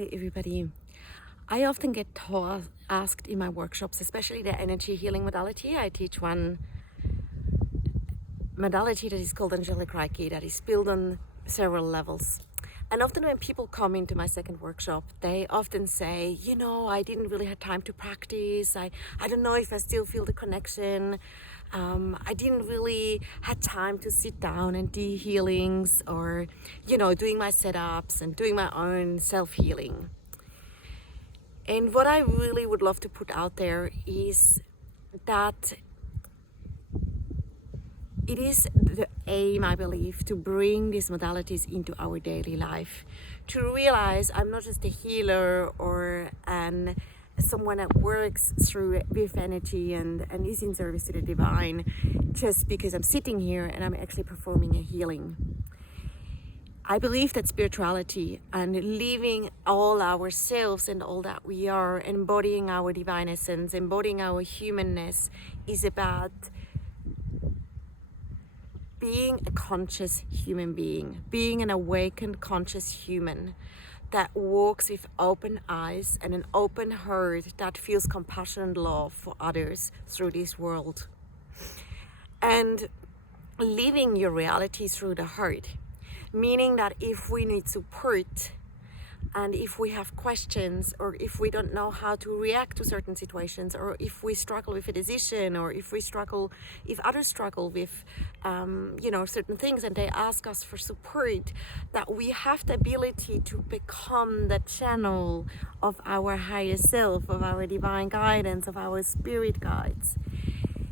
Hi everybody. I often get asked in my workshops, especially the energy healing modality. I teach one modality that is called angelic Reiki, that is built on several levels. And often when people come into my second workshop, they often say, I didn't really have time to practice. I don't know if I still feel the connection. I didn't really have time to sit down and do healings or, doing my setups and doing my own self-healing. And what I really would love to put out there is that it is the aim, I believe, to bring these modalities into our daily life, to realize I'm not just a healer or someone that works with energy and is in service to the divine just because I'm sitting here and I'm actually performing a healing. I believe that spirituality and living all ourselves and all that we are, embodying our divine essence, embodying our humanness, is about being a conscious human being, being an awakened conscious human that walks with open eyes and an open heart that feels compassion and love for others through this world. And living your reality through the heart, meaning that if we need support and if we have questions or if we don't know how to react to certain situations or if we struggle with a decision or if others struggle with certain things and they ask us for support, that we have the ability to become the channel of our higher self, of our divine guidance, of our spirit guides,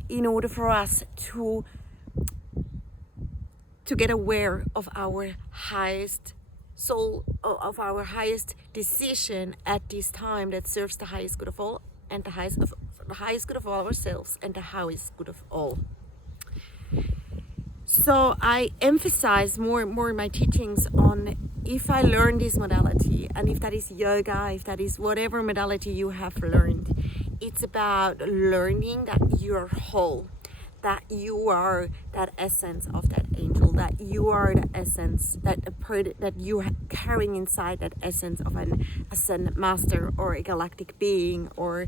in order for us to get aware of our highest soul, of our highest decision at this time that serves the highest good of all and the highest good of all ourselves and the highest good of all. So I emphasize more and more in my teachings on, if I learn this modality, and if that is yoga, if that is whatever modality you have learned, it's about learning that you are whole, that you are that essence of that angel, that you are the essence, that you are carrying inside that essence of an ascended master or a galactic being or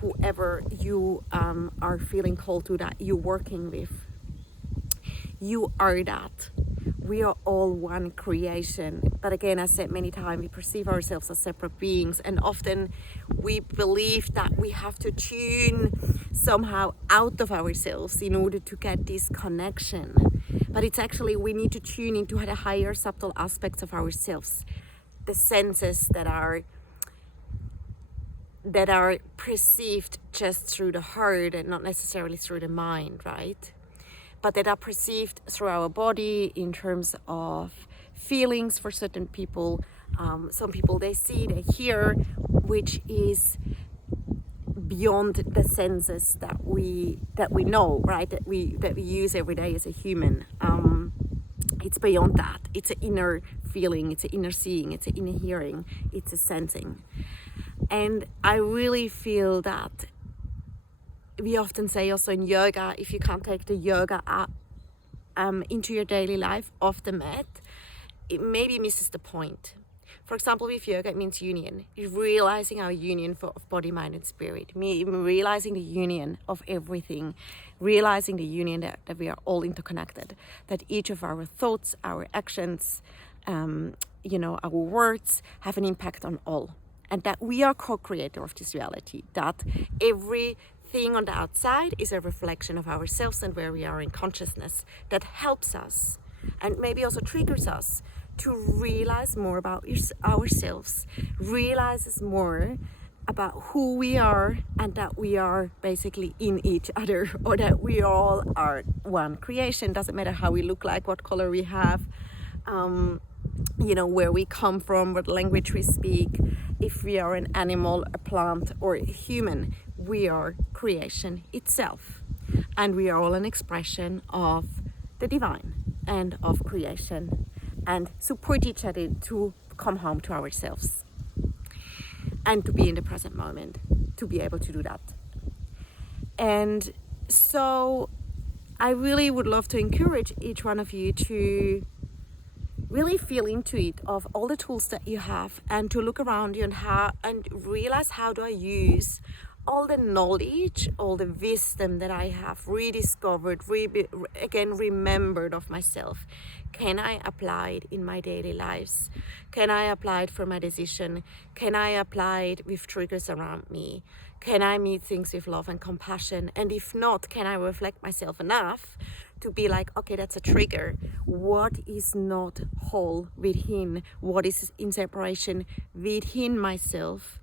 whoever you are feeling called to, that you're working with. You are that. We are all one creation. But again, as I said many times, we perceive ourselves as separate beings, and often we believe that we have to tune somehow out of ourselves in order to get this connection. But it's actually, we need to tune into the higher subtle aspects of ourselves, the senses that are perceived just through the heart and not necessarily through the mind, right? But that are perceived through our body in terms of feelings for certain people. Some people, they see, they hear, which is beyond the senses that we know, right? That we use every day as a human. It's beyond that. It's an inner feeling, it's an inner seeing, it's an inner hearing, it's a sensing. And I really feel that we often say also in yoga, if you can't take the yoga into your daily life off the mat, it maybe misses the point. For example, with yoga, it means union. It's realizing our union of body, mind, and spirit. Realizing the union of everything. Realizing the union that we are all interconnected. That each of our thoughts, our actions, our words have an impact on all. And that we are co-creator of this reality. That everything on the outside is a reflection of ourselves and where we are in consciousness, that helps us and maybe also triggers us to realize more about ourselves, realizes more about who we are, and that we are basically in each other, or that we all are one creation. Doesn't matter how we look like, what color we have, where we come from, what language we speak, if we are an animal, a plant, or a human. We are creation itself, and we are all an expression of the divine and of creation, and support each other to come home to ourselves and to be in the present moment, to be able to do that. And so I really would love to encourage each one of you to really feel into it of all the tools that you have, and to look around you and realize, how do I use all the knowledge, all the wisdom that I have rediscovered, again remembered of myself? Can I apply it in my daily lives? Can I apply it for my decision? Can I apply it with triggers around me? Can I meet things with love and compassion? And if not, can I reflect myself enough to be like, okay, that's a trigger. What is not whole within? What is in separation within myself,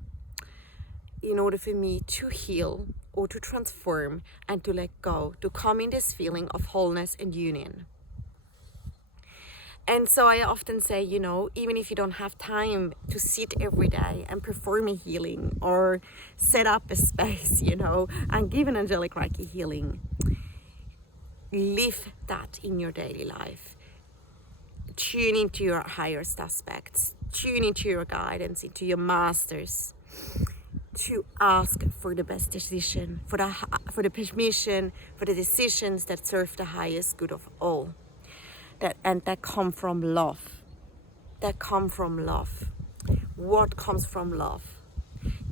in order for me to heal or to transform and to let go, to come in this feeling of wholeness and union? And so I often say, even if you don't have time to sit every day and perform a healing or set up a space, and give an angelic Reiki healing, live that in your daily life. Tune into your highest aspects, tune into your guidance, into your masters, to ask for the best decision, for the permission, for the decisions that serve the highest good of all. That come from love. That come from love. What comes from love?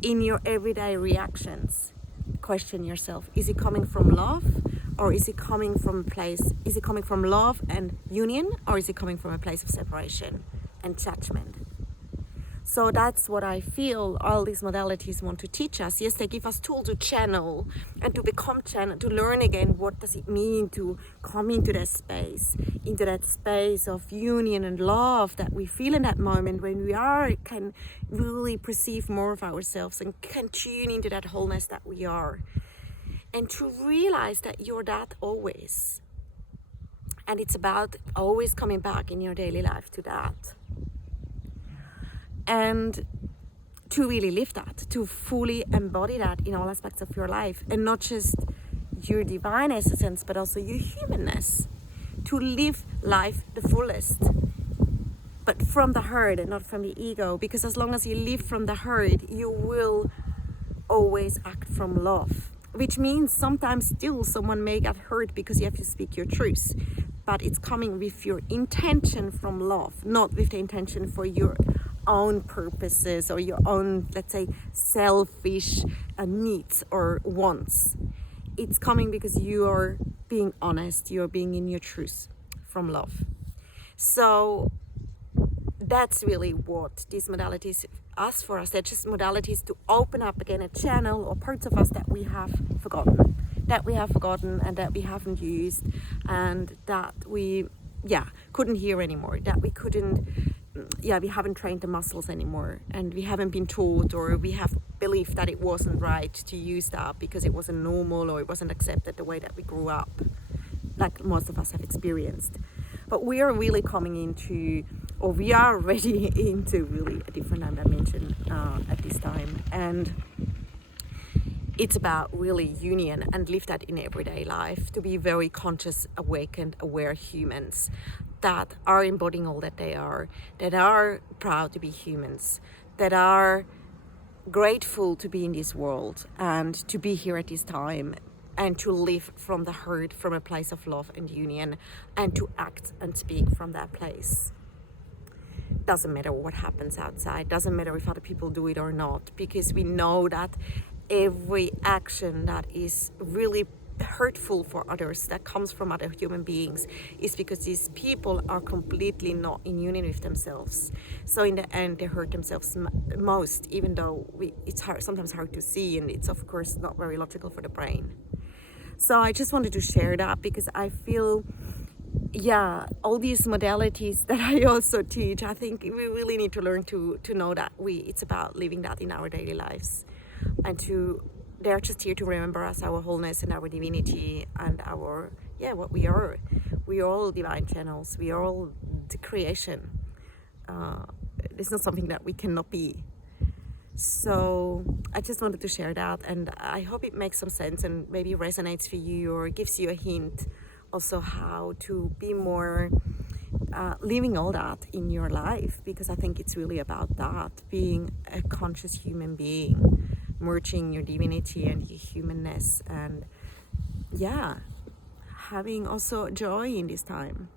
In your everyday reactions, question yourself, is it coming from love, or is it coming from a place, is it coming from love and union, or is it coming from a place of separation and judgment? So that's what I feel all these modalities want to teach us. Yes, they give us tools to channel and to become channel, to learn again what does it mean to come into that space of union and love that we feel in that moment, when we can really perceive more of ourselves and can tune into that wholeness that we are. And to realize that you're that always. And it's about always coming back in your daily life to that. And to really live that, to fully embody that in all aspects of your life, and not just your divine essence, but also your humanness. To live life the fullest, but from the heart and not from the ego, because as long as you live from the heart, you will always act from love, which means sometimes still someone may get hurt because you have to speak your truth, but it's coming with your intention from love, not with the intention for your own purposes or your own, let's say, selfish needs or wants. It's coming because you are being honest, you're being in your truth from love. So that's really what these modalities ask for us. They're just modalities to open up again a channel or parts of us that we have forgotten and that we haven't used, and that we couldn't hear anymore, that we haven't trained the muscles anymore, and we haven't been taught, or we have believed that it wasn't right to use that because it wasn't normal or it wasn't accepted the way that we grew up, like most of us have experienced. But we are really coming into, or we are already into really a different dimension at this time. And it's about really union, and live that in everyday life, to be very conscious, awakened, aware humans that are embodying all that they are, that are proud to be humans, that are grateful to be in this world and to be here at this time, and to live from the heart, from a place of love and union, and to act and speak from that place. Doesn't matter what happens outside, doesn't matter if other people do it or not, because we know that every action that is really hurtful for others, that comes from other human beings, is because these people are completely not in union with themselves. So in the end, they hurt themselves most, even though it's sometimes hard to see, and it's of course not very logical for the brain. So I just wanted to share that, because I feel, all these modalities that I also teach, I think we really need to learn to know that it's about living that in our daily lives, and they're just here to remember us, our wholeness and our divinity, and our, what we are. We are all divine channels. We are all the creation. It's not something that we cannot be. So I just wanted to share that, and I hope it makes some sense and maybe resonates for you, or gives you a hint also how to be more living all that in your life, because I think it's really about that, being a conscious human being, merging your divinity and your humanness, and having also joy in this time,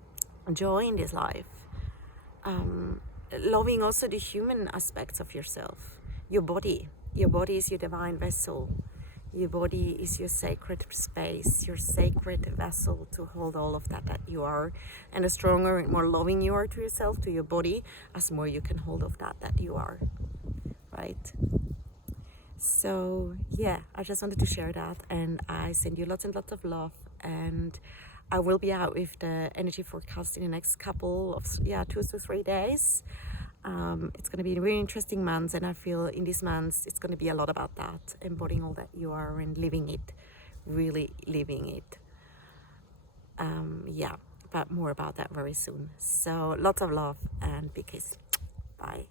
joy in this life, loving also the human aspects of yourself. Your body is your divine vessel. Your body is your sacred space, your sacred vessel to hold all of that you are. And the stronger and more loving you are to yourself, to your body, as more you can hold of that you are, right? So yeah, I just wanted to share that, and I send you lots and lots of love, and I will be out with the energy forecast in the next couple of 2 to 3 days. It's going to be a really interesting month, and I feel in these months it's going to be a lot about that, embodying all that you are and living it, really living it. But more about that very soon. So lots of love and big kiss. Bye.